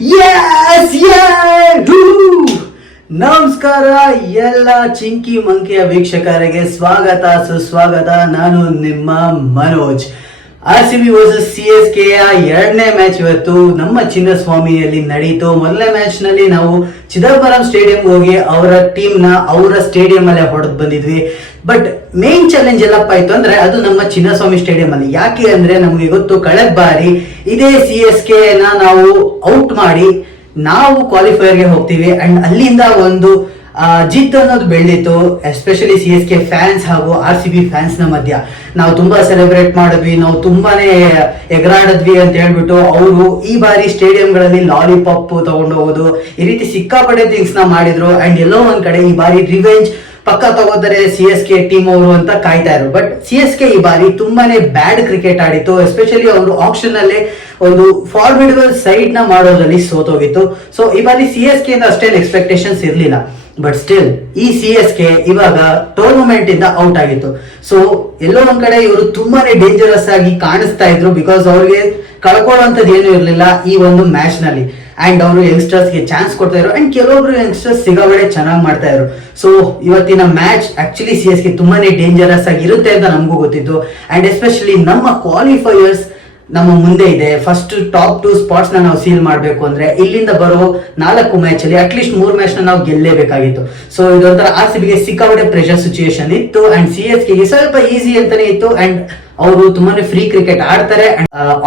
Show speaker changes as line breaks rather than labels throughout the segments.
Woo! ನಮಸ್ಕಾರ ಎಲ್ಲ ಚಿಂಕಿ ಮಂಕಿಯ ವೀಕ್ಷಕರಿಗೆ ಸ್ವಾಗತ, ಸುಸ್ವಾಗತ. ನಾನು ನಿಮ್ಮ Manoj. R C B versus C S K ಎರಡನೇ ಮ್ಯಾಚ್ ಇವತ್ತು ನಮ್ಮ ಚಿನ್ನಸ್ವಾಮಿಯಲ್ಲಿ ನಡೀತು. ಮೊದಲನೇ ಮ್ಯಾಚ್ನಲ್ಲಿ ನಾವು ಚಿದಂಬರಂ ಸ್ಟೇಡಿಯಂ ಹೋಗಿ ಅವರ ಟೀಮ್ನ, ಅವರ ಸ್ಟೇಡಿಯಂ ಅಲ್ಲೇ ಹೊಡೆದು ಬಂದಿದ್ವಿ. ಬಟ್ ಮೇನ್ ಚಾಲೆಂಜ್ ಎಲ್ಲಪ್ಪ ಆಯ್ತು ಅಂದ್ರೆ ಅದು ನಮ್ಮ ಚಿನ್ನಸ್ವಾಮಿ ಸ್ಟೇಡಿಯಂ ಅಲ್ಲಿ. ಯಾಕೆ ಅಂದ್ರೆ ನಮಗೆ ಗೊತ್ತು ಕಳೆದ ಬಾರಿ ಇದೇ ಸಿ ಎಸ್ ಕೆ ನಾವು ಔಟ್ ಮಾಡಿ ನಾವು ಕ್ವಾಲಿಫೈಯರ್ಗೆ ಹೋಗ್ತೀವಿ. ಅಂಡ್ ಅಲ್ಲಿಂದ ಒಂದು ಜಿತ್ ಅನ್ನೋದು ಬೆಳೀತು especially C S K fans ಹಾಗೂ ಆರ್ ಸಿ ಬಿ ಫ್ಯಾನ್ಸ್ನ ಮಧ್ಯ. ನಾವು ತುಂಬಾ ಸೆಲೆಬ್ರೇಟ್ ಮಾಡಿದ್ವಿ. ನಾವು ತುಂಬಾನೇ ಎಗರಾಡಿದ್ವಿ ಅಂತ ಹೇಳ್ಬಿಟ್ಟು ಅವರು ಈ ಬಾರಿ ಸ್ಟೇಡಿಯಂಗಳಲ್ಲಿ ಲಾಲಿಪಾಪ್ ತಗೊಂಡು ಹೋಗೋದು, ಈ ರೀತಿ ಸಿಕ್ಕಾಪಟ್ಟೆ ಥಿಂಗ್ಸ್ನ ಮಾಡಿದ್ರು. ಅಂಡ್ ಎಲ್ಲೋ ಒಂದ್ ಕಡೆ ಈ ಬಾರಿ ರಿವೆಂಜ್ ಪಕ್ಕ ತಗೋತಾರೆ ಸಿ ಎಸ್ ಕೆ ಟೀಮ್ ಅವರು ಅಂತ ಕಾಯ್ತಾ ಇದ್ರು. ಬಟ್ ಸಿ ಎಸ್ ಕೆ ಈ ಬಾರಿ ತುಂಬಾನೇ ಬ್ಯಾಡ್ ಕ್ರಿಕೆಟ್ ಆಡಿತ್ತು. ಎಸ್ಪೆಷಲಿ ಅವರು ಆಪ್ಷನ್ ಅಲ್ಲಿ ಒಂದು ಫಾರ್ಮಿಡಬಲ್ ಸೈಡ್ನ ಮಾಡೋದ್ರಲ್ಲಿ ಸೋತೋಗಿತ್ತು. ಸೊ ಈ ಬಾರಿ ಸಿ ಎಸ್ ಕೆ ಇಂದ ಅಷ್ಟೇನು ಎಕ್ಸ್ಪೆಕ್ಟೇಷನ್ಸ್ ಇರಲಿಲ್ಲ. ಬಟ್ ಸ್ಟಿಲ್ ಈ ಸಿ ಎಸ್ ಕೆ ಇವಾಗ ಟೂರ್ನಮೆಂಟ್ ಇಂದ ಔಟ್ ಆಗಿತ್ತು. ಸೊ ಎಲ್ಲೋ ಒಂದ್ ಕಡೆ ಇವರು ತುಂಬಾನೇ ಡೇಂಜರಸ್ ಆಗಿ ಕಾಣಿಸ್ತಾ ಇದ್ರು ಬಿಕಾಸ್ ಅವ್ರಿಗೆ ಕಳ್ಕೊಳ್ಳುವಂತದ್ದು ಏನು ಇರಲಿಲ್ಲ ಈ ಒಂದು ಮ್ಯಾಚ್ನಲ್ಲಿ. ಅಂಡ್ ಅವರು ಯಂಗ್ಸ್ಟರ್ಸ್ಗೆ ಚಾನ್ಸ್ ಕೊಡ್ತಾ ಇದ್ರು. ಅಂಡ್ ಕೆಲವೊಬ್ರು ಯಂಗ್ಸ್ಟರ್ಸ್ ಸಿಗಾಬಳೆ ಚೆನ್ನಾಗಿ ಮಾಡ್ತಾ ಇದ್ರು. ಸೊ ಇವತ್ತಿನ ಮ್ಯಾಚ್ ಆಕ್ಚುಲಿ ಸಿ ಎಸ್ಗೆ ತುಂಬಾನೇ ಡೇಂಜರಸ್ ಆಗಿ ಇರುತ್ತೆ ಅಂತ ನಮಗೂ ಗೊತ್ತಿತ್ತು. ಅಂಡ್ ಎಸ್ಪೆಷಲಿ ನಮ್ಮ ಕ್ವಾಲಿಫೈಯರ್ಸ್ ನಮ್ಮ ಮುಂದೆ ಇದೆ. ಫಸ್ಟ್ ಟಾಪ್ ಟು ಸ್ಪಾಟ್ಸ್ ನಾವು ಸೀಲ್ ಮಾಡಬೇಕು ಅಂದ್ರೆ ಇಲ್ಲಿಂದ ಬರೋ ನಾಲ್ಕು ಮ್ಯಾಚ್ ಅಲ್ಲಿ ಅಟ್ಲೀಸ್ಟ್ ಮೂರ್ ಮ್ಯಾಚ್ನ ನಾವು ಗೆಲ್ಲೇಬೇಕಾಗಿತ್ತು. ಸೊ ಇದೊಂಥರ ಆರ್ ಸಿ ಬಿಗೆ ಸಿಕ್ಕಾಪಟ್ಟೆ ಪ್ರೆಷರ್ ಸಿಚುಯೇಷನ್ ಇತ್ತು ಅಂಡ್ ಸಿ ಎಸ್ಗೆ ಸ್ವಲ್ಪ ಈಸಿ ಅಂತಾನೆ ಇತ್ತು ಅಂಡ್ ಅವರು ತುಂಬಾನೇ ಫ್ರೀ ಕ್ರಿಕೆಟ್ ಆಡ್ತಾರೆ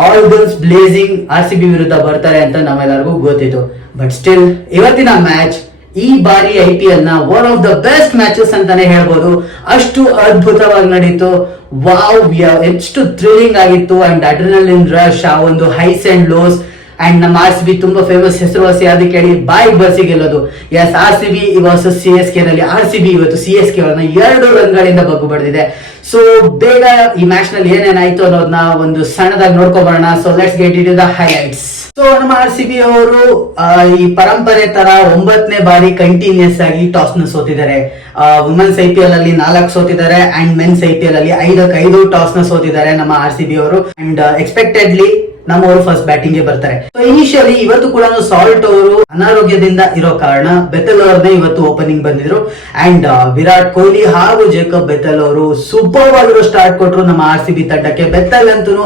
all guns blazing R C B ವಿರುದ್ಧ ಬರ್ತಾರೆ ಅಂತ ನಮ್ಮೆಲ್ಲರಿಗೂ ಗೊತ್ತಿತ್ತು. ಬಟ್ ಸ್ಟಿಲ್ ಇವತ್ತಿನ ಮ್ಯಾಚ್ ಈ ಬಾರಿ I P ಎಲ್ನ one of the best matches ಅಂತಾನೆ ಹೇಳ್ಬೋದು. ಅಷ್ಟು ಅದ್ಭುತವಾಗಿ ನಡೀತು. ವಾವ್ ಎಷ್ಟು ಥ್ರಿಲ್ಲಿಂಗ್ ಆಗಿತ್ತು. ಅಂಡ್ ಅಡ್ರಿನಲಿನ್ ರಶ್ ಆ ಒಂದು ಹೈಸ್ ಅಂಡ್ ಲೋಸ್ ಅಂಡ್ ನಮ್ಮ ಆರ್ ಸಿ ಬಿ ತುಂಬಾ ಫೇಮಸ್ ಹೆಸರುವಾಸಿ ಅದಕ್ಕೆ ಹೇಳಿ ಬಾಯ್ ಬರ್ಸಿ ಗೆಲ್ಲೋದು. Yes R C B versus C S K ನಲ್ಲಿ ಆರ್ ಸಿ ಬಿ ಇವತ್ತು ಸಿ ಎಸ್ ಕೆ ಅವರನ್ನ ಎರಡು ರನ್ಗಳಿಂದ ಬಗ್ಗು ಬಡ್ದಿದೆ. ಸೊ ಬೇಗ ಈ ಮ್ಯಾಚ್ನಲ್ಲಿ ಏನೇನಾಯ್ತು ಅನ್ನೋದನ್ನ ಒಂದು ಸಣ್ಣದಾಗಿ ನೋಡ್ಕೊಬರೋಣ. So let's get it the highlights so ನಮ್ಮ ಆರ್ ಸಿ ಬಿ ಅವರು ಈ ಪರಂಪರೆ ತರ ಒಂಬತ್ತನೇ ಬಾರಿ ಕಂಟಿನ್ಯೂಸ್ ಆಗಿ ಟಾಸ್ನ ಸೋತಿದ್ದಾರೆ. ವುಮೆನ್ಸ್ ಐ ಪಿ ಎಲ್ ಅಲ್ಲಿ ನಾಲ್ಕು ಸೋತಿದ್ದಾರೆ and men's I P L ಅಲ್ಲಿ ಐದಕ್ಕೆ ಐದು ಟಾಸ್ನ ಸೋತಿದ್ದಾರೆ ನಮ್ಮ ಆರ್ ಸಿ ಬಿ ಅವರು. ಅಂಡ್ ಎಕ್ಸ್ಪೆಕ್ಟೆಡ್ಲಿ ನಮ್ಮವರು ಫಸ್ಟ್ ಬ್ಯಾಟಿಂಗ್ಗೆ ಬರ್ತಾರೆ. ಸೊ ಇನಿಷಿಯಲಿ ಇವತ್ತು ಕೂಡ ಸಾಲ್ಟ್ ಅವರು ಅನಾರೋಗ್ಯದಿಂದ ಇರೋ ಕಾರಣ ಬೆತಲ್ ಅವ್ರನ್ನೇ ಇವತ್ತು ಓಪನಿಂಗ್ ಬಂದಿದ್ರು. ಅಂಡ್ ವಿರಾಟ್ ಕೊಹ್ಲಿ ಹಾಗೂ ಜೇಕಬ್ ಬೆತಲ್ ಅವರು ಸೂಪರ್ ಆಗಿರೋ ಸ್ಟಾರ್ಟ್ ಕೊಟ್ಟರು ನಮ್ಮ ಆರ್ ಸಿ ಬಿ ತಂಡಕ್ಕೆ. ಬೆತ್ತಲ್ ಅಂತೂ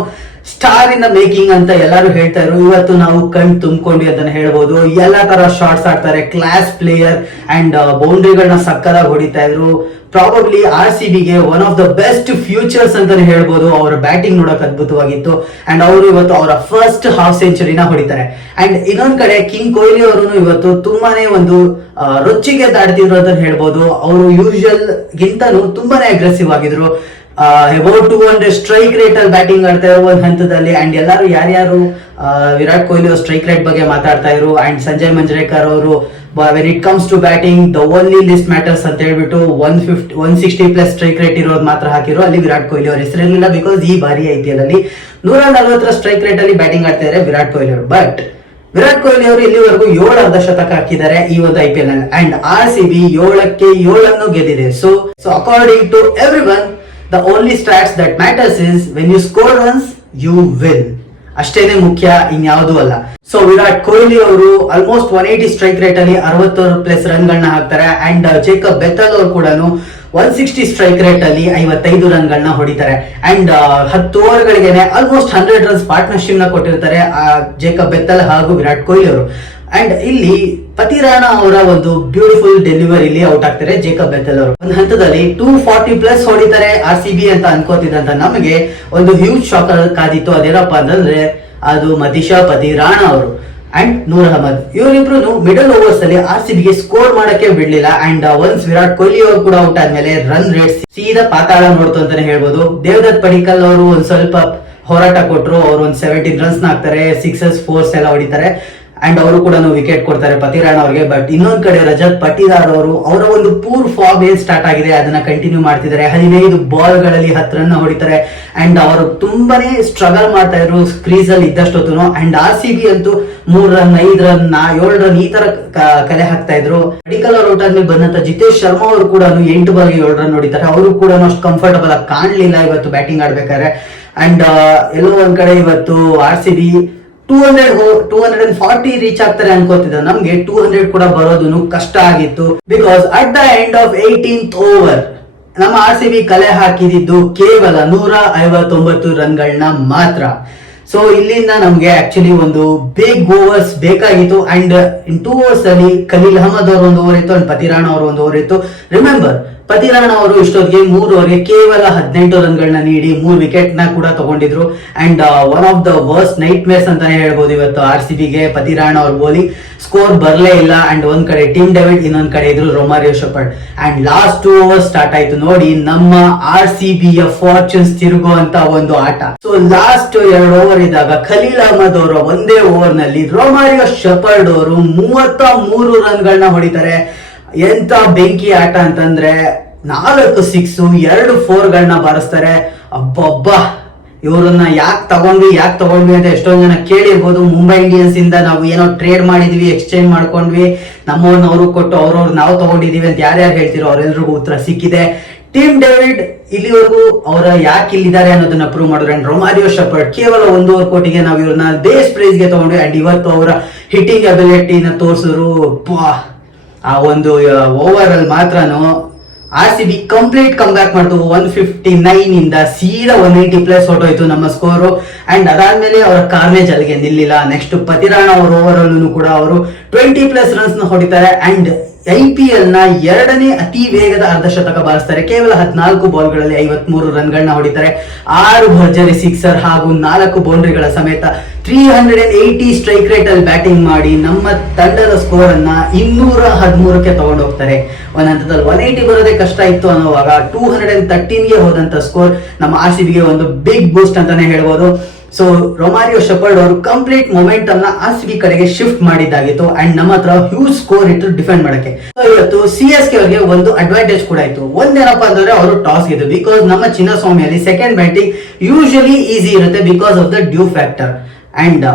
ಸ್ಟಾರ್ ಇನ್ ದ ಮೇಕಿಂಗ್ ಅಂತ ಎಲ್ಲರೂ ಹೇಳ್ತಾ ಇರೋ ಇವತ್ತು ನಾವು ಕಣ್ ತುಂಬಿಕೊಂಡು ಅದನ್ನ ಹೇಳ್ಬೋದು. ಎಲ್ಲಾ ತರ ಶಾರ್ಟ್ಸ್ ಆಡ್ತಾರೆ. ಕ್ಲಾಸ್ ಪ್ಲೇಯರ್ ಅಂಡ್ ಬೌಂಡ್ರಿಗಳನ್ನ ಸಕ್ಕದಾಗಿ ಹೊಡಿತಾ ಇದ್ರು. ಪ್ರಾಬಬ್ಲಿ ಆರ್ ಸಿ ಬಿಗೆ one of the best futures ಅಂತ ಹೇಳ್ಬೋದು. ಅವರ ಬ್ಯಾಟಿಂಗ್ ನೋಡಕ್ ಅದ್ಭುತವಾಗಿತ್ತು. ಅಂಡ್ ಅವರು ಇವತ್ತು ಅವರ ಫಸ್ಟ್ ಹಾಫ್ ಸೆಂಚುರಿನ ಹೊಡಿತಾರೆ. ಅಂಡ್ ಇನ್ನೊಂದ್ ಕಡೆ ಕಿಂಗ್ ಕೊಹ್ಲಿ ಅವರು ಇವತ್ತು ತುಂಬಾನೇ ಒಂದು ರೊಚ್ಚಿಗೆ ದಾಡ್ತಿದ್ರು ಅಂತ ಹೇಳ್ಬೋದು. ಅವರು ಯೂಶುವಲ್ ಗಿಂತನೂ ತುಂಬಾನೇ ಅಗ್ರೆಸಿವ್ ಆಗಿದ್ರು. About two hundred strike rate ಅಲ್ಲಿ ಬ್ಯಾಟಿಂಗ್ ಆಡ್ತಾ ಇರೋ ಒಂದು ಹಂತದಲ್ಲಿ ಅಂಡ್ ಎಲ್ಲರೂ ಯಾರ್ಯಾರು ವಿರಾಟ್ ಕೊಹ್ಲಿ ಸ್ಟ್ರೈಕ್ ರೇಟ್ ಬಗ್ಗೆ ಮಾತಾಡ್ತಾ ಇದ್ರು ಅಂಡ್ ಸಂಜಯ್ ಮಂಜ್ರೇಕರ್ ಅವರು when it comes to batting the only list matters ಅಂತ ಹೇಳ್ಬಿಟ್ಟು one fifty one sixty plus strike rate ಇರೋದು ಮಾತ್ರ ಹಾಕಿರೋ ಅಲ್ಲಿ ವಿರಾಟ್ ಕೊಹ್ಲಿ ಅವ್ರ ಹೆಸರಿರಲಿಲ್ಲ ಬಿಕಾಸ್ ಈ ಬಾರಿ ಐ ಪಿ ಎಲ್ ಅಲ್ಲಿ ನೂರ ನಲವತ್ತರ ಸ್ಟ್ರೈಕ್ ರೇಟ್ ಅಲ್ಲಿ ಬ್ಯಾಟಿಂಗ್ ಆಡ್ತಾ ಇದ್ದಾರೆ ವಿರಾಟ್ ಕೊಹ್ಲಿ ಅವರು. ಬಟ್ ವಿರಾಟ್ ಕೊಹ್ಲಿ ಅವರು ಇಲ್ಲಿವರೆಗೂ ಏಳು ಅರ್ಧ ಶತಕ ಹಾಕಿದ್ದಾರೆ ಈ ಒಂದು ಐ ಪಿ ಎಲ್ನಲ್ಲಿ ಅಂಡ್ ಆರ್ ಸಿ ಬಿ ಏಳಕ್ಕೆ ಏಳನ್ನು ಗೆದ್ದಿದೆ. So so according to everyone the only stats that matters is when you score runs you win ಅಷ್ಟೇನೆ ಮುಖ್ಯ, ಇನ್ಯಾವುದೂ ಅಲ್ಲ. ಸೊ ವಿರಾಟ್ ಕೊಹ್ಲಿ ಅವರು almost one eighty strike rate ಅಲ್ಲಿ ಅರವತ್ತು ಪ್ಲಸ್ ರನ್ ಗಳನ್ನ ಹಾಕ್ತಾರೆ ಅಂಡ್ ಜೇಕಬ್ ಬೆತ್ತಲ್ ಅವರು ಕೂಡ ಒನ್ ಸಿಕ್ಸ್ಟಿ ಸ್ಟ್ರೈಕ್ ರೇಟ್ ಅಲ್ಲಿ ಐವತ್ತೈದು ರನ್ ಗಳನ್ನ ಹೊಡಿತಾರೆ ಅಂಡ್ ಹತ್ತು ಓವರ್ ಗಳಿಗೆನೆ ಆಲ್ಮೋಸ್ಟ್ ಹಂಡ್ರೆಡ್ ರನ್ಸ್ ಪಾರ್ಟ್ನರ್ಶಿಪ್ನ ಕೊಟ್ಟಿರ್ತಾರೆ ಜೇಕಬ್ ಬೆತ್ತಲ್ ಹಾಗೂ ವಿರಾಟ್ ಕೊಹ್ಲಿ ಅವರು. ಅಂಡ್ ಇಲ್ಲಿ ಪತಿರಾಣ ಅವರ ಒಂದು ಬ್ಯೂಟಿಫುಲ್ ಡೆಲಿವರಿಲಿ ಔಟ್ ಆಗ್ತಾರೆ. ಜೇಕಬ್ ಬೆತ್ತಲ್ ಅವರು. ಒಂದು ಹಂತದಲ್ಲಿ ಟೂ ಫಾರ್ಟಿ ಪ್ಲಸ್ ಹೊಡಿತಾರೆ ಆರ್ ಸಿ ಬಿ ಅಂತ ಅನ್ಕೋತಿದ್ದಂತ ನಮಗೆ ಒಂದು ಹ್ಯೂಜ್ ಶಾಕ್ ಕಾದಿತ್ತು. ಅದೇನಪ್ಪ ಅಂತಂದ್ರೆ ಅದು ಮತೀಶಾ ಪತಿರಾಣ ಅವರು ಅಂಡ್ ನೂರ್ ಅಹಮದ್. ಇವರಿಬ್ರು ಮಿಡಲ್ ಓವರ್ಸ್ ಅಲ್ಲಿ ಆರ್ ಸಿ ಬಿಗೆ ಸ್ಕೋರ್ ಮಾಡಕ್ಕೆ ಬಿಡ್ಲಿಲ್ಲ. ಅಂಡ್ ಒನ್ಸ್ ವಿರಾಟ್ ಕೊಹ್ಲಿ ಅವರು ಕೂಡ ಔಟ್ ಆದ್ಮೇಲೆ ರನ್ ರೇಟ್ ಸೀದಾ ಪಾತಾಳ ನೋಡ್ತು ಅಂತಾನೆ ಹೇಳ್ಬೋದು. ದೇವದತ್ ಪಡಿಕಲ್ ಅವರು ಒಂದ್ ಸ್ವಲ್ಪ ಹೋರಾಟ ಕೊಟ್ರು. ಅವ್ರು ಒಂದು ಸೆವೆಂಟೀನ್ ರನ್ಸ್ ಹಾಕ್ತಾರೆ. ಸಿಕ್ಸಸ್ ಫೋರ್ಸ್ ಎಲ್ಲ ಹೊಡಿತಾರೆ. ಅಂಡ್ ಅವರು ಕೂಡ ವಿಕೆಟ್ ಕೊಡ್ತಾರೆ ಪತಿರಾಣ ಅವರಿಗೆ. ಬಟ್ ಇನ್ನೊಂದ್ ಕಡೆ ರಜತ್ ಪಟ್ಟಿದಾರ್ ಅವರು, ಅವರ ಒಂದು ಪೂರ್ ಫಾರ್ಮ್ ಏನ್ ಸ್ಟಾರ್ಟ್ ಆಗಿದೆ, ಅದನ್ನ ಕಂಟಿನ್ಯೂ ಮಾಡ್ತಿದ್ದಾರೆ. ಹದಿನೈದು ಬಾಲ್ಗಳಲ್ಲಿ ಹತ್ತು ರನ್ ಹೊಡಿತಾರೆ. ಅಂಡ್ ಅವರು ತುಂಬಾನೇ ಸ್ಟ್ರಗಲ್ ಮಾಡ್ತಾ ಇದ್ರು ಕ್ರೀಸ್ ಅಲ್ಲಿ ಇದ್ದಷ್ಟೊತ್ತು ಅಂಡ್ ಆರ್ ಸಿ ಬಿ ಅಂತೂ ಮೂರ್ ರನ್ ಐದ್ ರನ್ ಏಳು ರನ್ ಈ ತರ ಕಲೆ ಹಾಕ್ತಾ ಇದ್ರು. ಮೆಡಿಕಲ್ ಅವ್ರ ಔಟ್ ಆದ್ಮೇಲೆ ಬಂದಂತ ಜಿತೇಶ್ ಶರ್ಮಾ ಅವರು ಕೂಡ ಎಂಟು ಬಾಲ್ ಏಳು ರನ್ ಹೊಡಿತಾರೆ. ಅವರು ಕೂಡ ಅಷ್ಟು ಕಂಫರ್ಟಬಲ್ ಆಗಿ ಕಾಣ್ಲಿಲ್ಲ ಇವತ್ತು ಬ್ಯಾಟಿಂಗ್ ಆಡ್ಬೇಕಾದ್ರೆ. ಅಂಡ್ ಎಲ್ಲೋ ಒಂದ್ ಕಡೆ ಇವತ್ತು R C B two hundred two hundred and forty reach ಆಗ್ತಾರೆ ಅನ್ಕೋತಿದ್ದ. ನಮ್ಗೆ ಟೂ ಹಂಡ್ರೆಡ್ ಕೂಡ ಬರೋದು ಕಷ್ಟ ಆಗಿತ್ತು. Because at the end of eighteenth over ನಮ್ಮ ಆರ್ ಸಿ ಬಿ ಕಲೆ ಹಾಕಿದ್ದು ಕೇವಲ ನೂರ ಐವತ್ತೊಂಬತ್ತು ರನ್ಗಳನ್ನ ಮಾತ್ರ. ಸೊ ಇಲ್ಲಿಂದ ನಮ್ಗೆ ಆಕ್ಚುಲಿ ಒಂದು ಬಿಗ್ ಓವರ್ಸ್ ಬೇಕಾಗಿತ್ತು. ಅಂಡ್ ಇನ್ ಟೂ ಓವರ್ಸ್ ಅಲ್ಲಿ ಖಲೀಲ್ ಅಹಮದ್ ಅವರು ಒಂದು ಓವರ್ ಇತ್ತು ಅಂಡ್ ಪತಿರಾಣ ಅವರು ಒಂದು ಓವರ್ ಇತ್ತು. ರಿಮೆಂಬರ್ ಪತಿರಾಣ ಅವರು ಇಷ್ಟೊತ್ತಿಗೆ ಮೂರು ಓವರ್ಗೆ ಕೇವಲ ಹದಿನೆಂಟು ರನ್ಗಳನ್ನ ನೀಡಿ ಮೂರು ವಿಕೆಟ್ನ ಕೂಡ ತಗೊಂಡಿದ್ರು. And one of the worst nightmares ಅಂತಾನೆ ಹೇಳ್ಬೋದು ಇವತ್ತು ಆರ್ ಸಿ ಬಿಗೆ. ಪತಿರಾಣ ಅವ್ರ ಬೌಲಿಂಗ್ ಸ್ಕೋರ್ ಬರಲೇ ಇಲ್ಲ. ಅಂಡ್, ಒಂದ್ ಕಡೆ ಟೀಮ್ ಡೆವಿಡ್ ಇನ್ನೊಂದ್ ಕಡೆ ಇದ್ರು Romario Shepherd and last two overs start ಆಯ್ತು. ನೋಡಿ, ನಮ್ಮ ಆರ್ ಸಿ ಬಿಯ ಫಾರ್ಚುನ್ಸ್ ತಿರುಗುವಂತ ಒಂದು ಆಟ. ಸೊ ಲಾಸ್ಟ್ ಎರಡು ಓವರ್ ಇದ್ದಾಗ ಖಲೀಲ್ ಅಹಮದ್ ಅವರ ಒಂದೇ ಓವರ್ನಲ್ಲಿ ರೊಮಾರಿಯೋ ಶಪರ್ಡ್ ಅವರು ಮೂವತ್ತ ಮೂರು ರನ್ ಗಳನ್ನ ಹೊಡಿತಾರೆ. ಎಂತ ಬೆಂಕಿ ಆಟ ಅಂತಂದ್ರೆ ನಾಲ್ಕು ಸಿಕ್ಸ್ ಎರಡು ಫೋರ್ ಗಳನ್ನ ಬಾರಿಸ್ತಾರೆ. ಅಬ್ಬಬ್ಬಾ! ಇವರನ್ನ ಯಾಕೆ ತಗೊಂಡ್ವಿ ಯಾಕೆ ತಗೊಂಡ್ವಿ ಅಂತ ಎಷ್ಟೊಂದು ಜನ ಕೇಳಿರ್ಬೋದು. ಮುಂಬೈ ಇಂಡಿಯನ್ಸ್ ಇಂದ ನಾವು ಏನೋ ಟ್ರೇಡ್ ಮಾಡಿದ್ವಿ ಎಕ್ಸ್ಚೇಂಜ್ ಮಾಡ್ಕೊಂಡ್ವಿ. ನಮ್ಮವ್ರನ್ನ ಅವರು ಕೊಟ್ಟು ಅವ್ರವ್ರು ನಾವು ತಗೊಂಡಿದೀವಿ ಅಂತ ಯಾರ್ಯಾರು ಹೇಳ್ತಿರೋ ಅವರೆಲ್ರಿಗೂ ಉತ್ತರ ಸಿಕ್ಕಿದೆ. ಟೀಮ್ ಡೇವಿಡ್ ಇಲ್ಲಿವರೆಗೂ ಅವರ ಯಾಕೆ ಇಲ್ಲಿದ್ದಾರೆ ಅನ್ನೋದನ್ನ ಪ್ರೂವ್ ಮಾಡಿದ್ರು. ಅಂಡ್ ರೊಮಾರಿಯೋ ಶಪರ್ಟ್ ಕೇವಲ ಒಂದೂವರೆ ಕೋಟಿಗೆ ನಾವು ಇವ್ರನ್ನ ಬೇಸ್ ಪ್ರೈಸ್ಗೆ ತಗೊಂಡ್ವಿ. ಅಂಡ್ ಇವತ್ತು ಅವರ ಹಿಟ್ಟಿಂಗ್ ಅಬಿಲಿಟಿನ ತೋರಿಸಿದ್ರು. ಆ ಒಂದು ಓವರ್ ಅಲ್ಲಿ ಮಾತ್ರ R C B complete comeback ಮಾಡ್ತು. ಒನ್ ಫಿಫ್ಟಿ ನೈನ್ ಇಂದ ಸೀದಾ ಒನ್ ಏಯ್ಟಿ ಪ್ಲಸ್ ಹೊಟ್ಟೋಯ್ತು ನಮ್ಮ ಸ್ಕೋರು ಅಂಡ್ ಅದಾದ್ಮೇಲೆ ಅವರ ಕಾರ್ನೇಜ್ ಅಲ್ಲಿಗೆ ನಿಲ್ಲಿಲ್ಲ. ನೆಕ್ಸ್ಟ್ ಪತಿರಾಣ ಅವರ ಓವರ್ ಅಲ್ಲೂ ಕೂಡ ಅವರು ಟ್ವೆಂಟಿ ಪ್ಲಸ್ ರನ್ಸ್ನ ಹೊಡಿತಾರೆ. ಅಂಡ್ ಐ ಪಿ ಎಲ್ನ ಎರಡನೇ ಅತಿ ವೇಗದ ಅರ್ಧಶತಕ ಬಾರಿಸ್ತಾರೆ ಕೇವಲ ಹದಿನಾಲ್ಕು ಬಾಲ್ಗಳಲ್ಲಿ ಐವತ್ಮೂರು ರನ್ಗಳನ್ನ ಹೊಡಿತಾರೆ. ಆರು ಭರ್ಜರಿ ಸಿಕ್ಸರ್ ಹಾಗೂ ನಾಲ್ಕು ಬೌಂಡ್ರಿಗಳ ಸಮೇತ three hundred and eighty strike rate ಅಲ್ಲಿ ಬ್ಯಾಟಿಂಗ್ ಮಾಡಿ ನಮ್ಮ ತಂಡದ ಸ್ಕೋರ್ ಅನ್ನ ಇನ್ನೂರ ಹದಿಮೂರಕ್ಕೆ ತಗೊಂಡು ಹೋಗ್ತಾರೆ ಒಂದ್ ಹಂತದಲ್ಲಿ ಒನ್ ಏಯ್ಟಿ ಬರೋದೇ ಕಷ್ಟ ಇತ್ತು ಅನ್ನೋವಾಗ ಟೂ ಹಂಡ್ರೆಡ್ ಅಂಡ್ ತರ್ಟೀನ್ಗೆ ಹೋದಂತ ಸ್ಕೋರ್ ನಮ್ಮ ಆರ್ ಒಂದು ಬಿಗ್ ಬೂಸ್ಟ್ ಅಂತಾನೆ ಹೇಳ್ಬೋದು. ಸೊ ರೊಮಾರಿಯೋ ಶೆಪರ್ಡ್ ಅವರು ಕಂಪ್ಲೀಟ್ ಮೊಮೆಂಟ್ ಅನ್ನ ಹಾಸಿಗೆ ಕಡೆಗೆ ಶಿಫ್ಟ್ ಮಾಡಿದ್ದಾಗಿತ್ತು ಅಂಡ್ ನಮ್ಮ ಹತ್ರ ಹ್ಯೂಜ್ ಸ್ಕೋರ್ ಇತ್ತು ಡಿಫೆಂಡ್ ಮಾಡಕ್ಕೆ. ಸೊ ಇವತ್ತು ಸಿ ಎಸ್ ಕೆ ಅವರಿಗೆ ಒಂದು ಅಡ್ವಾಂಟೇಜ್ ಕೂಡ ಇತ್ತು. ಒಂದೇನಪ್ಪ ಅಂದ್ರೆ ಅವರು ಟಾಸ್ ಗೆದ್ದು ಬಿಕಾಸ್ ನಮ್ಮ ಚಿನ್ನಸ್ವಾಮಿಯಲ್ಲಿ ಸೆಕೆಂಡ್ ಬ್ಯಾಟಿಂಗ್ ಯೂಶಲಿ ಈಸಿ ಇರುತ್ತೆ because of the dew factor and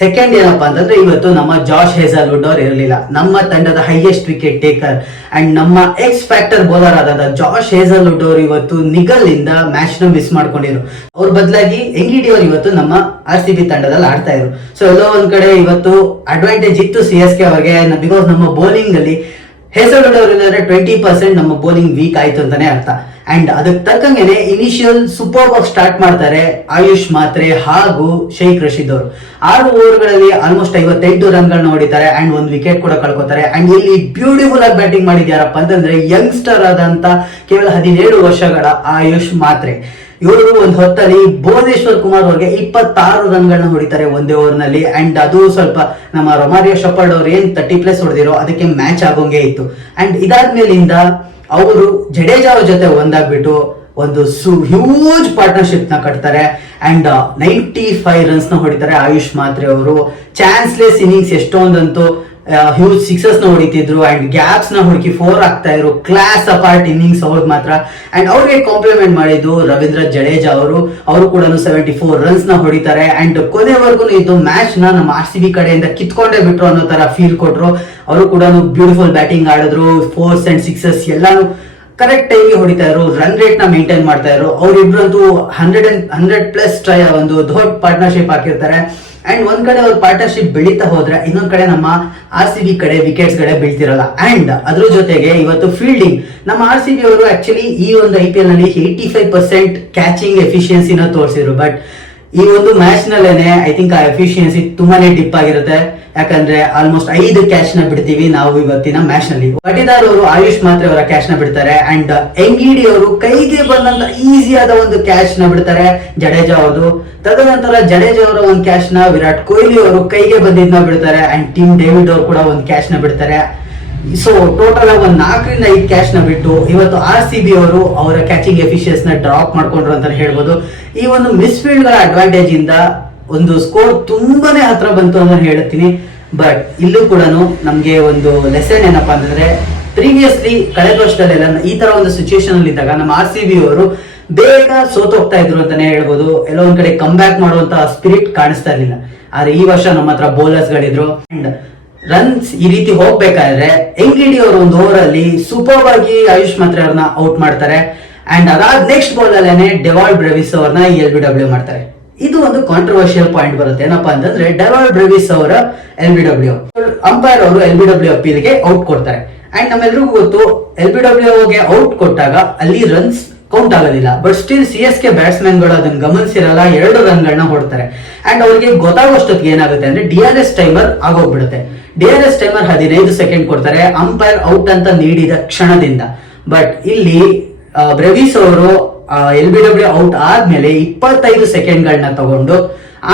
second ಏನಪ್ಪಾ ಅಂತಂದ್ರೆ ಇವತ್ತು ನಮ್ಮ ಜಾಶ್ ಹೇಸಲ್ವುಡ್ ಅವ್ರು ಇರಲಿಲ್ಲ. ನಮ್ಮ ತಂಡದ ಹೈಯೆಸ್ಟ್ ವಿಕೆಟ್ ಟೇಕರ್ ಅಂಡ್ ನಮ್ಮ ಎಕ್ಸ್ ಫ್ಯಾಕ್ಟರ್ ಬೌಲರ್ ಆದ ಜಾಶ್ ಹೇಸಲ್ವುಡ್ ಅವರು ಇವತ್ತು ನಿಗಲ್ ಇಂದ ಮ್ಯಾಚ್ನ ಮಿಸ್ ಮಾಡ್ಕೊಂಡಿದ್ರು. ಅವ್ರ ಬದಲಾಗಿ ಎಂಗಿಡಿ ಅವರು ಇವತ್ತು ನಮ್ಮ ಆರ್ ಸಿ ಬಿ ತಂಡದಲ್ಲಿ ಆಡ್ತಾ ಇದ್ರು. ಸೊ ಎಲ್ಲೋ ಒಂದ್ ಕಡೆ ಇವತ್ತು ಅಡ್ವಾಂಟೇಜ್ ಇತ್ತು ಸಿ ಎಸ್ ಕೆ ಅವರಿಗೆ. ಬಿಕಾಸ್ ನಮ್ಮ ಬೌಲಿಂಗ್ ಅಲ್ಲಿ ಇಲ್ಲದ್ರೆ ಟ್ವೆಂಟಿ ಪರ್ಸೆಂಟ್ ನಮ್ಮ ಬೌಲಿಂಗ್ ವೀಕ್ ಆಯ್ತು ಅಂತಾನೆ ಅರ್ಥ. ಅಂಡ್ ಅದಕ್ಕೆ ತಕ್ಕಂಗೆ ಇನಿಷಿಯಲ್ ಸೂಪರ್ ಆಗಿ ಸ್ಟಾರ್ಟ್ ಮಾಡ್ತಾರೆ ಆಯುಷ್ ಮಾತ್ರೆ ಹಾಗೂ ಶೇಖ್ ರಶೀದ್ ಅವರು. ಆರು ಓವರ್ಗಳಲ್ಲಿ ಆಲ್ಮೋಸ್ಟ್ ಐವತ್ತೆಂಟು ರನ್ಗಳನ್ನ ಹೊಡಿತಾರೆ ಅಂಡ್ ಒಂದು ವಿಕೆಟ್ ಕೂಡ ಕಳ್ಕೊತಾರೆ. ಅಂಡ್ ಇಲ್ಲಿ ಬ್ಯೂಟಿಫುಲ್ ಆಗಿ ಬ್ಯಾಟಿಂಗ್ ಮಾಡಿದ್ಯಾರಪ್ಪ ಅಂತಂದ್ರೆ ಯಂಗ್ಸ್ಟರ್ ಆದಂತ ಕೇವಲ ಹದಿನೇಳು ವರ್ಷಗಳ ಆಯುಷ್ ಮಾತ್ರೆ. ಇವರು ಒಂದು ಹೊತ್ತಲ್ಲಿ ಭುವನೇಶ್ವರ್ ಕುಮಾರ್ ಅವ್ರಿಗೆ ಇಪ್ಪತ್ತಾರು ರನ್ಗಳನ್ನ ಹೊಡಿತಾರೆ ಒಂದೇ ಓವರ್ನಲ್ಲಿ ಅಂಡ್ ಅದು ಸ್ವಲ್ಪ ನಮ್ಮ ರೊಮಾರಿಯ ಶಪರ್ಡ್ ಅವ್ರು ಏನ್ ತರ್ಟಿ ಪ್ಲಸ್ ಹೊಡೆದಿರೋ ಅದಕ್ಕೆ ಮ್ಯಾಚ್ ಆಗೋಂಗೆ ಇತ್ತು. ಅಂಡ್ ಇದಾದ್ಮೇಲಿಂದ ಅವರು ಜಡೇಜಾ ಜೊತೆ ಒಂದಾಗ್ಬಿಟ್ಟು ಒಂದು ಸು ಹ್ಯೂಜ್ ಪಾರ್ಟ್ನರ್ಶಿಪ್ನ ಕಟ್ತಾರೆ. ಅಂಡ್ ನೈಂಟಿ ಫೈವ್ ರನ್ಸ್ನ ಹೊಡಿತಾರೆ ಆಯುಷ್ ಮಾತ್ರೆ ಅವರು. ಚಾನ್ಸ್ಲೆಸ್ ಇನ್ನಿಂಗ್ಸ್ ಎಷ್ಟೊಂದಂತೂ ಹ್ಯೂಜ್ ಸಿಕ್ಸಸ್ನ ಹೊಡಿತಿದ್ರು ಅಂಡ್ ಗ್ಯಾಪ್ಸ್ನ ಹುಡುಕಿ ಫೋರ್ ಆಗ್ತಾ ಇದ್ರು ಕ್ಲಾಸ್ ಅಪಾರ್ಟ್ ಇನ್ನಿಂಗ್ಸ್ ಅವ್ರಿಗೆ ಮಾತ್ರ. ಅಂಡ್ ಅವ್ರಿಗೆ ಕಾಂಪ್ಲಿಮೆಂಟ್ ಮಾಡಿದ್ದು ರವೀಂದ್ರ ಜಡೇಜಾ ಅವರು. ಅವರು ಕೂಡ ಸೆವೆಂಟಿ ಫೋರ್ ರನ್ಸ್ನ ಹೊಡಿತಾರೆ. ಅಂಡ್ ಕೊನೆವರೆಗೂ ಇದು ಮ್ಯಾಚ್ನ ನಮ್ಮ ಆರ್ ಸಿ ಬಿ ಕಡೆಯಿಂದ ಕಿತ್ಕೊಂಡೇ ಬಿಟ್ರು ಅನ್ನೋ ತರ ಫೀಲ್ ಕೊಟ್ರು. ಅವರು ಕೂಡ ಬ್ಯೂಟಿಫುಲ್ ಬ್ಯಾಟಿಂಗ್ ಆಡಿದ್ರು. ಫೋರ್ಸ್ ಅಂಡ್ ಸಿಕ್ಸಸ್ ಎಲ್ಲಾನು ಕರೆಕ್ಟ್ ಟೈಮ್ಗೆ ಹೊಡಿತಾ ಇದ್ರು. ರನ್ ರೇಟ್ನ ಮೇಂಟೈನ್ ಮಾಡ್ತಾ ಇದ್ರು. ಅವ್ರಿಬ್ರಂತೂ hundred and hundred plus try ಒಂದು ದೊಡ್ಡ ಪಾರ್ಟ್ನರ್ಶಿಪ್ ಹಾಕಿರ್ತಾರೆ. ಅಂಡ್ ಒಂದ್ ಕಡೆ ಅವ್ರ ಪಾರ್ಟ್ನರ್ಶಿಪ್ ಬೆಳೀತಾ ಹೋದ್ರೆ ಇನ್ನೊಂದ್ ಕಡೆ ನಮ್ಮ ಆರ್ ಸಿ ಬಿ ಕಡೆ ವಿಕೆಟ್ಸ್ ಕಡೆ ಬೀಳ್ತಿರಲ್ಲ. ಅಂಡ್ ಅದ್ರ ಜೊತೆಗೆ ಇವತ್ತು ಫೀಲ್ಡಿಂಗ್ ನಮ್ಮ ಆರ್ ಸಿ ಬಿ ಅವರು ಆಕ್ಚುಲಿ ಈ ಒಂದು ಐ ಪಿ ಎಲ್ನಲ್ಲಿ ಏಯ್ಟಿ ಫೈವ್ ಪರ್ಸೆಂಟ್ ಕ್ಯಾಚಿಂಗ್ ಎಫಿಷಿಯನ್ಸಿನ ತೋರಿಸಿದ್ರು. ಬಟ್ ಈ ಒಂದು ಮ್ಯಾಚ್ ನಲ್ಲೇನೆ ಐ ಥಿಂಕ್ ಆ ಎಫಿಷಿಯನ್ಸಿ ತುಂಬಾನೇ ಡಿಪ್ ಆಗಿರುತ್ತೆ. ಯಾಕಂದ್ರೆ ಆಲ್ಮೋಸ್ಟ್ ಐದು ಕ್ಯಾಚ್ನ ಬಿಡ್ತೀವಿ ನಾವು ಇವತ್ತಿನ ಮ್ಯಾಚ್ನಲ್ಲಿ. ಪಟಿದಾರ್ ಅವರು ಆಯುಷ್ ಮಾತ್ರ ಅವರ ಕ್ಯಾಚ್ನ ಬಿಡ್ತಾರೆ. ಅಂಡ್ ಎಂಗಿಡಿ ಅವರು ಕೈಗೆ ಬಂದಂತ ಈಸಿ ಆದ ಒಂದು ಕ್ಯಾಚ್ನ ಬಿಡ್ತಾರೆ. ಜಡೇಜಾ ಅವರು ತದನಂತರ ಜಡೇಜಾ ಅವರ ಒಂದು ಕ್ಯಾಚ್ನ ವಿರಾಟ್ ಕೊಹ್ಲಿ ಅವರು ಕೈಗೆ ಬಂದಿದ್ನ ಬಿಡ್ತಾರೆ. ಅಂಡ್ ಟೀಮ್ ಡೇವಿಡ್ ಅವರು ಕೂಡ ಒಂದು ಕ್ಯಾಚ್ನ ಬಿಡ್ತಾರೆ. ಸೊ ಟೋಟಲ್ ಒಂದ್ ನಾಲ್ಕರಿಂದ ಐದು ಕ್ಯಾಶ್ನ ಬಿಟ್ಟು ಇವತ್ತು ಆರ್ ಸಿ ಬಿ ಅವರು ಅವರ ಕ್ಯಾಚಿಂಗ್ ಎಫಿಷಿಯನ್ಸ್ನ ಡ್ರಾಪ್ ಮಾಡ್ಕೊಂಡ್ರು ಅಂತ ಹೇಳ್ಬೋದು. ಈ ಒಂದು ಮಿಸ್ಫೀಲ್ಡ್ಗಳ ಅಡ್ವಾಂಟೇಜ್ ಇಂದ ಒಂದು ಸ್ಕೋರ್ ತುಂಬಾನೇ ಹತ್ರ ಬಂತು ಅಂತ ಹೇಳ್ತೀನಿ. ಬಟ್ ಇಲ್ಲೂ ಕೂಡ ನಮ್ಗೆ ಒಂದು ಲೆಸನ್ ಏನಪ್ಪಾ ಅಂತಂದ್ರೆ ಪ್ರೀವಿಯಸ್ಲಿ ಕಳೆದ ವರ್ಷದಲ್ಲೆಲ್ಲ ಈ ತರ ಒಂದು ಸಿಚುಯೇಷನ್ ಅಲ್ಲಿ ಇದ್ದಾಗ ನಮ್ಮ ಆರ್ ಸಿ ಬಿ ಅವರು ಬೇಗ ಸೋತೋಗ್ತಾ ಇದ್ರು ಅಂತಾನೆ ಹೇಳ್ಬೋದು. ಎಲ್ಲೋ ಒಂದ್ ಕಡೆ ಕಮ್ ಬ್ಯಾಕ್ ಮಾಡುವಂತ ಸ್ಪಿರಿಟ್ ಕಾಣಿಸ್ತಾ ಇರ್ಲಿಲ್ಲ. ಆದ್ರೆ ಈ ವರ್ಷ ನಮ್ಮ ಹತ್ರ ಬೌಲರ್ಸ್ ಗಳಿದ್ರು. ಅಂಡ್ ರನ್ಸ್ ಈ ರೀತಿ ಹೋಗ್ಬೇಕಾದ್ರೆ ಎಂಗಿಡಿ ಅವರು ಒಂದು ಓವರ್ ಅಲ್ಲಿ ಸೂಪರ್ ಆಗಿ ಆಯುಷ್ ಮಾತ್ರೆ ಅವ್ರನ್ನ ಔಟ್ ಮಾಡ್ತಾರೆ. ಅಂಡ್ ಅದಾದ ನೆಕ್ಸ್ಟ್ ಬಾಲ್ ಅಲ್ಲೇನೆ ಡೆವಾಲ್ ಬ್ರೆವಿಸ್ ಅವ್ರನ್ನ ಎಲ್ ಬಿ ಡಬ್ಲ್ಯೂ ಮಾಡ್ತಾರೆ. ಇದು ಒಂದು ಕಾಂಟ್ರವರ್ಷಿಯಲ್ ಪಾಯಿಂಟ್ ಬರುತ್ತೆ. ಏನಪ್ಪಾ ಅಂತಂದ್ರೆ ಡೆವಾಲ್ಡ್ ಬ್ರೆವಿಸ್ ಅವರ ಎಲ್ ಬಿ ಡಬ್ಲ್ಯೂ. ಅಂಪೈರ್ ಅವರು ಎಲ್ ಬಿ ಡಬ್ಲ್ಯೂ ಅಪೀಲ್ಗೆ ಔಟ್ ಕೊಡ್ತಾರೆ. ಅಂಡ್ ನಮ್ಮೆಲ್ರಿಗೂ ಗೊತ್ತು, ಎಲ್ ಬಿ ಡಬ್ಲ್ಯೂಗೆ ಔಟ್ ಕೊಟ್ಟಾಗ ಅಲ್ಲಿ ರನ್ಸ್ ಕೌಂಟ್ ಆಗೋದಿಲ್ಲ. But still C S K ಬ್ಯಾಟ್ಸ್ಮನ್ಗಳು ಅದನ್ನ ಗಮನಿಸಿರಲ್ಲ, ಎರಡು ರನ್ ಗಳನ್ನ ಹೊಡ್ತಾರೆ. ಅಂಡ್ ಅವ್ರಿಗೆ ಗೊತ್ತಾಗೋಷ್ಟೊತ್ತಿಗೆ ಏನಾಗುತ್ತೆ ಅಂದ್ರೆ ಡಿ ಆರ್ ಎಸ್ ಟೈಮರ್ ಆಗೋಗ್ಬಿಡುತ್ತೆ. ಡಿ ಆರ್ ಎಸ್ ಟೈಮರ್ ಹದಿನೈದು ಸೆಕೆಂಡ್ ಕೊಡ್ತಾರೆ. ಅಂಪೈರ್ ಔಟ್ ಅಂತ ನೀಡಿದ ಕ್ಷಣದಿಂದ. ಬಟ್ ಇಲ್ಲಿ ಬ್ರೆವೀಸ್ ಅವರು ಎಲ್ ಬಿ ಡಬ್ಲ್ಯೂ ಔಟ್ ಆದ್ಮೇಲೆ ಇಪ್ಪತ್ತೈದು ಸೆಕೆಂಡ್ಗಳನ್ನ ತಗೊಂಡು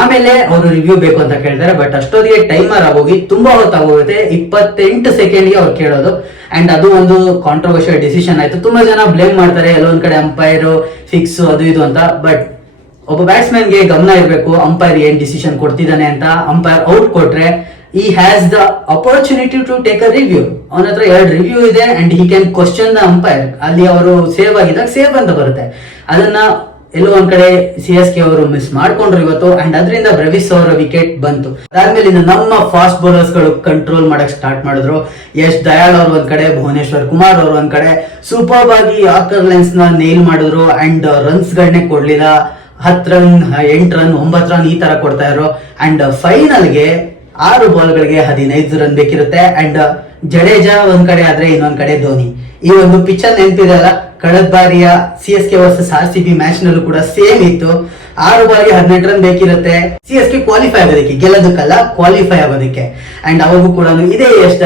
ಆಮೇಲೆ ಅವರು ರಿವ್ಯೂ ಬೇಕು ಅಂತ ಕೇಳ್ತಾರೆ ಬಟ್ ಅಷ್ಟೊತ್ತಿಗೆ ಟೈಮರ್ ಆಗೋಗಿ ತುಂಬಾ ಹೊತ್ತಾಗೋಗುತ್ತೆ ಇಪ್ಪತ್ತೆಂಟು ಸೆಕೆಂಡ್ಗೆ ಅವ್ರು ಕೇಳೋದು. ಅಂಡ್ ಅದು ಒಂದು ಕಾಂಟ್ರವರ್ಷಿಯಲ್ ಡಿಸಿಷನ್ ಆಯ್ತು. ತುಂಬಾ ಜನ ಬ್ಲೇಮ್ ಮಾಡ್ತಾರೆ ಎಲ್ಲೊಂದ್ ಕಡೆ ಅಂಪೈರ್ ಫಿಕ್ಸ್ ಅದು ಇದು ಅಂತ. ಬಟ್ ಒಬ್ಬ ಬ್ಯಾಟ್ಸ್ಮನ್ಗೆ ಗಮನ ಇರಬೇಕು ಅಂಪೈರ್ ಏನ್ ಡಿಸಿಷನ್ ಕೊಡ್ತಿದ್ದಾನೆ ಅಂತ. ಅಂಪೈರ್ ಔಟ್ ಕೊಟ್ರೆ ಈ has the opportunity to take a review ಅವನ ಹತ್ರ ಎರಡು ರಿವ್ಯೂ ಇದೆ and he can question the umpire ಅಲ್ಲಿ ಅವರು ಸೇವ್ ಆಗಿದ್ದಾಗ ಸೇವ್ ಅಂತ ಬರುತ್ತೆ. ಅದನ್ನ ಎಲ್ಲೋ ಒಂದ್ ಕಡೆ ಸಿ ಎಸ್ ಕೆ ಅವರು ಮಿಸ್ ಮಾಡ್ಕೊಂಡ್ರು ಇವತ್ತು ಅಂಡ್ ಅದರಿಂದ ರವಿಸ್ ಅವರ ವಿಕೆಟ್ ಬಂತು. ಅದಾದ್ಮೇಲೆ ನಮ್ಮ ಫಾಸ್ಟ್ ಬೌಲರ್ಸ್ಗಳು ಕಂಟ್ರೋಲ್ ಮಾಡಕ್ ಸ್ಟಾರ್ಟ್ ಮಾಡಿದ್ರು. ಯಶ್ ದಯಾಳ್ ಅವ್ರ ಒಂದ್ ಕಡೆ, ಭುವನೇಶ್ವರ್ ಕುಮಾರ್ ಅವ್ರ ಒಂದ್ ಕಡೆ. ಸೂಪರ್ ಆಗಿ ಆಕರ್ ಲೈನ್ಸ್ನ ನೇಲ್ ಮಾಡಿದ್ರು ಅಂಡ್ ರನ್ಸ್ ಗಳನ್ನೇ ಕೊಡ್ಲಿಲ್ಲ. ಹತ್ ರನ್ ಎಂಟ್ ರನ್ ಒಂಬತ್ ರನ್ ಈ ತರ ಕೊಡ್ತಾ ಇದ್ರು. ಅಂಡ್ ಫೈನಲ್ಗೆ ಆರು ಬಾಲ್ ಗಳಿಗೆ ಹದಿನೈದು ರನ್ ಬೇಕಿರುತ್ತೆ. ಅಂಡ್ ಜಡೇಜಾ ಒಂದ್ ಕಡೆ ಆದ್ರೆ ಇನ್ನೊಂದ್ ಕಡೆ ಧೋನಿ. ಈ ಒಂದು ಪಿಕ್ಚರ್ ನೆನಪಿದೆಯಲ್ಲ ಕಳೆದ ಬಾರಿಯ C S K versus R C B match ನಲ್ಲೂ ಕೂಡ ಸೇಮ್ ಇತ್ತು. ಆರು ಬಾರಿಗೆ ಹದಿನೆಂಟು ರನ್ ಬೇಕಿರುತ್ತೆ. ಸಿ ಎಸ್ ಕೆ ಕ್ವಾಲಿಫೈ ಆಗೋದಕ್ಕೆ, ಗೆಲ್ಲೋದಕ್ಕಲ್ಲ ಕ್ವಾಲಿಫೈ ಆಗೋದಕ್ಕೆ. ಅಂಡ್ ಅವ್ರಿಗೂ ಕೂಡ ಇದೇ ಎಷ್ಟ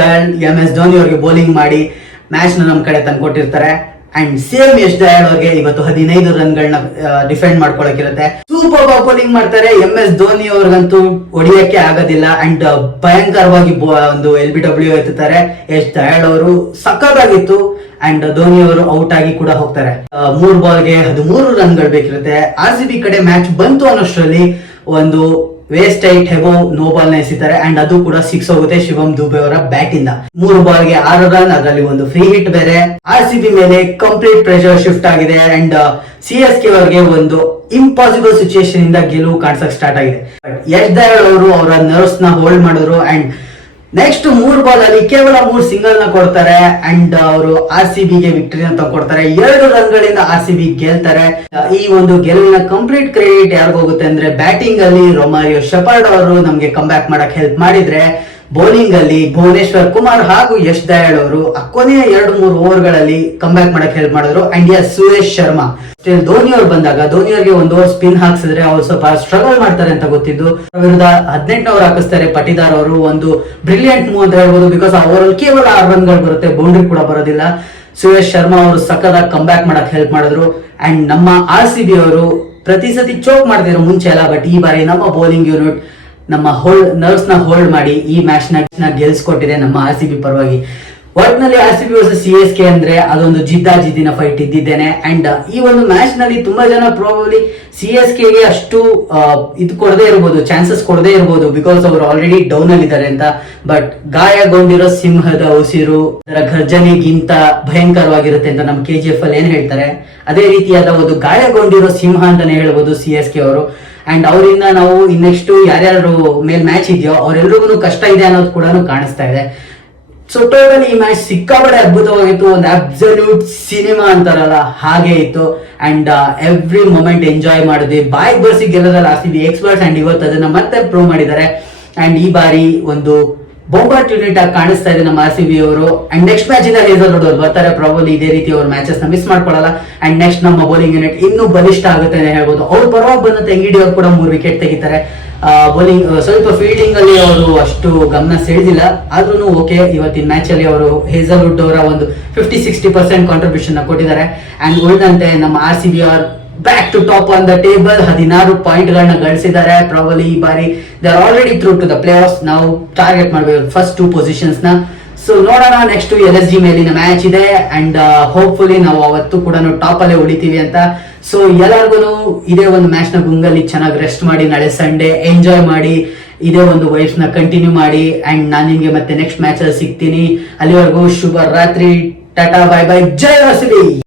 ಎಂ ಎಸ್ ಧೋನಿ ಅವರಿಗೆ ಬೌಲಿಂಗ್ ಮಾಡಿ ಮ್ಯಾಚ್ನ ನಮ್ ಕಡೆ ತಂದ್ಕೊಟ್ಟಿರ್ತಾರೆ ಅಂಡ್ ಸೇಮ್ ಯಶ್ ಡಯಾಡ್ ಅವ್ರಿಗೆ ಇವತ್ತು ಹದಿನೈದು ರನ್ಗಳನ್ನ ಡಿಫೆಂಡ್ ಮಾಡ್ಕೊಳಕಿರುತ್ತೆ ಸೂಪರ್ ಬೌಲಿಂಗ್ ಮಾಡ್ತಾರೆ. ಎಂ ಎಸ್ ಧೋನಿ ಅವ್ರಿಗಂತೂ ಹೊಡಿಯಕ್ಕೆ ಆಗೋದಿಲ್ಲ. ಅಂಡ್ ಭಯಂಕರವಾಗಿ ಒಂದು ಎಲ್ ಬಿ ಡಬ್ಲ್ಯೂ ಎತ್ತುತ್ತಾರೆ ಯಶ್ ದಯಾಳ್ ಅವರು ಸಕ್ಕತ್ತಾಗಿತ್ತು ಅಂಡ್ ಧೋನಿ ಅವರು ಔಟ್ ಆಗಿ ಕೂಡ ಹೋಗ್ತಾರೆ. ಮೂರ್ ಬಾಲ್ಗೆ ಹದಿಮೂರು ರನ್ಗಳು ಬೇಕಿರುತ್ತೆ. ಆರ್ ಸಿ ಬಿ ಕಡೆ ಮ್ಯಾಚ್ ಬಂತು ಅನ್ನೋಷ್ಟರಲ್ಲಿ ಒಂದು ವೇಸ್ಟ್ ಐಟ್ ಹೆಬೋ ನೋ ಬಾಲ್ನ ಎಸಿತಾರೆ. ಅಂಡ್ ಅದು ಕೂಡ ಸಿಕ್ಸ್ ಹೋಗುತ್ತೆ ಶಿವಂ ದುಬೆ ಅವರ ಬ್ಯಾಟ್ ಇಂದ. ಮೂರು ಬಾಲ್ಗೆ ಆರು ರನ್ ಅದರಲ್ಲಿ ಒಂದು ಫ್ರೀ ಹಿಟ್ ಬೇರೆ. ಆರ್ ಸಿ ಬಿ ಮೇಲೆ ಕಂಪ್ಲೀಟ್ ಪ್ರೆಷರ್ ಶಿಫ್ಟ್ ಆಗಿದೆ. ಅಂಡ್ ಸಿ ಎಸ್ ಕೆ ಅವರಿಗೆ ಒಂದು ಇಂಪಾಸಿಬಲ್ ಸಿಚುಯೇಷನ್ ಇಂದ ಗೆಲುವು ಕಾಣಿಸಕ್ ಸ್ಟಾರ್ಟ್ ಆಗಿದೆ. ಬಟ್ ಯಶ್ ದಯಾಳ್ ಅವರು ಅವರ ನರ್ವ್ಸ್ನ ಹೋಲ್ಡ್ ಮಾಡಿದ್ರು. ಅಂಡ್ ನೆಕ್ಸ್ಟ್ ಮೂರು ಬಾಲ್ ಅಲ್ಲಿ ಕೇವಲ ಮೂರ್ ಸಿಂಗಲ್ನ ಕೊಡ್ತಾರೆ ಅಂಡ್ ಅವರು ಆರ್ ಸಿ ಬಿಗೆ ವಿಕ್ಟರಿ ಅಂತ ಕೊಡ್ತಾರೆ. ಎರಡು ರನ್ ಗಳಿಂದ ಆರ್ ಸಿ ಬಿ ಗೆಲ್ತಾರೆ. ಈ ಒಂದು ಗೆಲುವಿನ ಕಂಪ್ಲೀಟ್ ಕ್ರೆಡಿಟ್ ಯಾರಿಗೋಗುತ್ತೆ ಅಂದ್ರೆ ಬ್ಯಾಟಿಂಗ್ ಅಲ್ಲಿ ರೊಮಾರಿಯೋ ಶೆಪರ್ಡ್ ಅವರು ನಮ್ಗೆ ಕಮ್ ಬ್ಯಾಕ್ ಮಾಡಕ್ ಹೆಲ್ಪ್ ಮಾಡಿದ್ರೆ ಬೌಲಿಂಗ್ ಅಲ್ಲಿ ಭುವನೇಶ್ವರ್ ಕುಮಾರ್ ಹಾಗೂ ಯಶ್ ದಯಾಳ್ ಅವರು ಆ ಕೊನೆಯ ಎರಡು ಮೂರು ಓವರ್ಗಳಲ್ಲಿ ಕಂಬ್ಯಾಕ್ ಮಾಡಕ್ಕೆ ಮಾಡಕ್ ಹೆಲ್ಪ್ ಮಾಡಿದ್ರು. And yeah Suresh Sharma. Dhoni ಅವ್ರು ಬಂದಾಗ, ಧೋನಿ ಅವರಿಗೆ ಒಂದು ಓವರ್ ಸ್ಪಿನ್ ಹಾಕ್ಸಿದ್ರೆ ಅವ್ರು ಸ್ವಲ್ಪ ಸ್ಟ್ರಗಲ್ ಮಾಡ್ತಾರೆ ಅಂತ ಗೊತ್ತಿದ್ದು. ವಿರುದ್ಧ ಹದಿನೆಂಟು ಓವರ್ ಹಾಕಿಸ್ತಾರೆ ಪಟಿದಾರ್ ಅವರು. ಒಂದು ಬ್ರಿಲಿಯಂಟ್ ಮೂವ್ ಅಂತ ಹೇಳ್ಬೋದು. ಬಿಕಾಸ್ ಅವರಲ್ಲಿ ಕೇವಲ ಆರು ರನ್ಗಳು ಬರುತ್ತೆ ಬೌಂಡ್ರಿ ಕೂಡ ಬರೋದಿಲ್ಲ. ಸುರೇಶ್ ಶರ್ಮಾ ಅವರು ಸಕ್ಕದಾಗಿ ಕಮ್ ಬ್ಯಾಕ್ ಮಾಡಕ್ ಹೆಲ್ಪ್ ಮಾಡಿದ್ರು. ಅಂಡ್ ನಮ್ಮ ಆರ್ ಸಿ ಬಿ ಅವರು ಪ್ರತಿ ಸತಿ ಚೋಕ್ ಮಾಡ್ತಿದ್ರು ಮುಂಚೆ ಅಲ್ಲ ಬಟ್ ಈ ಬಾರಿ ನಮ್ಮ ಬೌಲಿಂಗ್ ಯೂನಿಟ್ ನಮ್ಮ ಹೋಲ್ಡ್ ನರ್ವ್ಸ್ನ ಹೋಲ್ಡ್ ಮಾಡಿ ಈ ಮ್ಯಾಚ್ನ ಗೆಲ್ಸ್ಕೊಟ್ಟಿದೆ ನಮ್ಮ ಆರ್ ಸಿ ಬಿ ಪರವಾಗಿ. ಒಟ್ನಲ್ಲಿ R C B versus C S K ಅಂದ್ರೆ ಅದೊಂದು ಜಿದ್ದಾಜಿದ್ದಿನ ಫೈಟ್ ಇದ್ದಿದ್ದೇನೆ. ಅಂಡ್ ಈ ಒಂದು ಮ್ಯಾಚ್ನಲ್ಲಿ ತುಂಬಾ ಜನ ಪ್ರಾಬಬ್ಲಿ ಸಿ ಎಸ್ ಕೆಗೆ ಅಷ್ಟು ಆ, ಇದು ಕೊಡದೇ ಇರ್ಬೋದು ಚಾನ್ಸಸ್ ಕೊಡದೇ ಇರ್ಬೋದು ಬಿಕಾಸ್ ಅವರು ಆಲ್ರೆಡಿ ಡೌನ್ ಅಲ್ಲಿ ಇದ್ದಾರೆ ಅಂತ. ಬಟ್ ಗಾಯಗೊಂಡಿರೋ ಸಿಂಹದ ಉಸಿರು ಅದರ ಘರ್ಜನೆಗಿಂತ ಭಯಂಕರವಾಗಿರುತ್ತೆ ಅಂತ ನಮ್ಮ ಕೆ ಜಿ ಎಫ್ ಅಲ್ಲಿ ಏನ್ ಹೇಳ್ತಾರೆ? ಅದೇ ರೀತಿಯಾದ ಒಂದು ಗಾಯಗೊಂಡಿರೋ ಸಿಂಹ ಅಂತಾನೆ ಹೇಳ್ಬೋದು ಸಿ ಎಸ್ ಕೆ ಅವರು. ಅಂಡ್ ಅವರಿಂದ ನಾವು ಇನ್ನೆಷ್ಟು ಯಾರ್ಯಾರು ಮೇಲ್ ಮ್ಯಾಚ್ ಇದೆಯೋ ಅವರೆಲ್ರಿಗೂ ಕಷ್ಟ ಇದೆ ಅನ್ನೋದು ಕೂಡ ಕಾಣಿಸ್ತಾ ಇದೆ. ಸೊ ಟೋಟಲ್ ಈ ಮ್ಯಾಚ್ ಸಿಕ್ಕಾಪಟ್ಟೆ ಅದ್ಭುತವಾಗಿತ್ತು, ಒಂದು ಅಬ್ಸಲ್ಯೂಟ್ ಸಿನಿಮಾ ಅಂತಾರಲ್ಲ, ಹಾಗೆ ಇತ್ತು. ಅಂಡ್ ಎವ್ರಿ ಮೊಮೆಂಟ್ ಎಂಜಾಯ್ ಮಾಡಿದ್ವಿ ಬಾಯ್ ಬರ್ಸಿ ಗೆಲ್ಲೋದಲ್ಲ ಆರ್ ಎಕ್ಸ್ಪರ್ಟ್ಸ್ ಅಂಡ್ ಇವತ್ತು ಅದನ್ನ ಮತ್ತೆ ಪ್ರೂವ್ ಮಾಡಿದ್ದಾರೆ. ಅಂಡ್ ಈ ಬಾರಿ ಒಂದು ಬೊಂಬಾಟ್ ಯುನಿಟ್ ಆಗಿ ಕಾಣಿಸ್ತಾ ಇದೆ ನಮ್ಮ ಆರ್ ಸಿ ಬಿ ಅವರು. ಅಂಡ್ ನೆಕ್ಸ್ಟ್ ಮ್ಯಾಚ್ ಇಂದ ಲೇಸರ್ ನೋಡೋದು ಬರ್ತಾರೆ. ಪ್ರಾಬಲಿ ಇದೇ ರೀತಿ ಅವ್ರ ಮ್ಯಾಚಸ್ನ ಮಿಸ್ ಮಾಡ್ಕೊಳ್ಳಲ್ಲ ಅಂಡ್ ನೆಕ್ಸ್ಟ್ ನಮ್ಮ ಬೌಲಿಂಗ್ ಯೂನಿಟ್ ಇನ್ನೂ ಬಲಿಷ್ಠ ಆಗುತ್ತೆ ಅಂತ ಹೇಳ್ಬೋದು. ಅವ್ರು ಪರವಾಗಿ ಬಂದ ತೆಂಗಿಡಿ ಅವ್ರು ಕೂಡ ಮೂರು ವಿಕೆಟ್ ತೆಗಿತಾರೆ. ಬೌಲಿಂಗ್ ಸ್ವಲ್ಪ ಫೀಲ್ಡಿಂಗ್ ಅಲ್ಲಿ ಅವರು ಅಷ್ಟು ಗಮನ ಸೆಳೆದಿಲ್ಲ. ಆದ್ರೂ ಓಕೆ ಇವತ್ತಿನ ಮ್ಯಾಚ್ ಅಲ್ಲಿ ಅವರು ಹೇಸಲ್ವುಡ್ ಅವರ ಒಂದು ಫಿಫ್ಟಿ ಸಿಕ್ಸ್ಟಿ ಪರ್ಸೆಂಟ್ ಕಾಂಟ್ರಿಬ್ಯೂಷನ್ ಕೊಟ್ಟಿದ್ದಾರೆ. ಅಂಡ್ ಉಳಿದಂತೆ ನಮ್ಮ R C B are back to top on the table ಹದಿನಾರು ಪಾಯಿಂಟ್ ಗಳನ್ನ ಗಳಿಸಿದ್ದಾರೆ. ಪ್ರಾಬಲಿ ಈ ಬಾರಿ they are already through to the playoff ನಾವು ಟಾರ್ಗೆಟ್ ಮಾಡಬೇಕು ಫಸ್ಟ್ ಟೂ ಪೊಸಿಷನ್ಸ್ನ. ಸೊ ನೋಡೋಣ ನೆಕ್ಸ್ಟ್ ಎಲ್ ಎಸ್ ಜಿ ಮೇಲಿನ ಮ್ಯಾಚ್ ಇದೆ ಅಂಡ್ ಹೋಪ್ಫುಲಿ ನಾವು ಅವತ್ತು ಕೂಡ ಟಾಪ್ ಅಲ್ಲೇ ಉಳಿತೀವಿ ಅಂತ. ಸೊ ಎಲ್ಲರಿಗೂ ಇದೇ ಒಂದು ಮ್ಯಾಚ್ನ ಗುಂಗಲ್ಲಿ ಚೆನ್ನಾಗಿ ರೆಸ್ಟ್ ಮಾಡಿ, ನಾಳೆ ಸಂಡೇ ಎಂಜಾಯ್ ಮಾಡಿ, ಇದೇ ಒಂದು ವೈಫ್ನ ಕಂಟಿನ್ಯೂ ಮಾಡಿ ಅಂಡ್ ನಾನು ನಿಮ್ಗೆ ಮತ್ತೆ ನೆಕ್ಸ್ಟ್ ಮ್ಯಾಚ್ ಅಲ್ಲಿ ಸಿಗ್ತೀನಿ. ಅಲ್ಲಿವರೆಗೂ ಶುಭ ರಾತ್ರಿ ಟಾಟಾ ಬೈ ಬೈ ಜೈ ವಾಸವಿ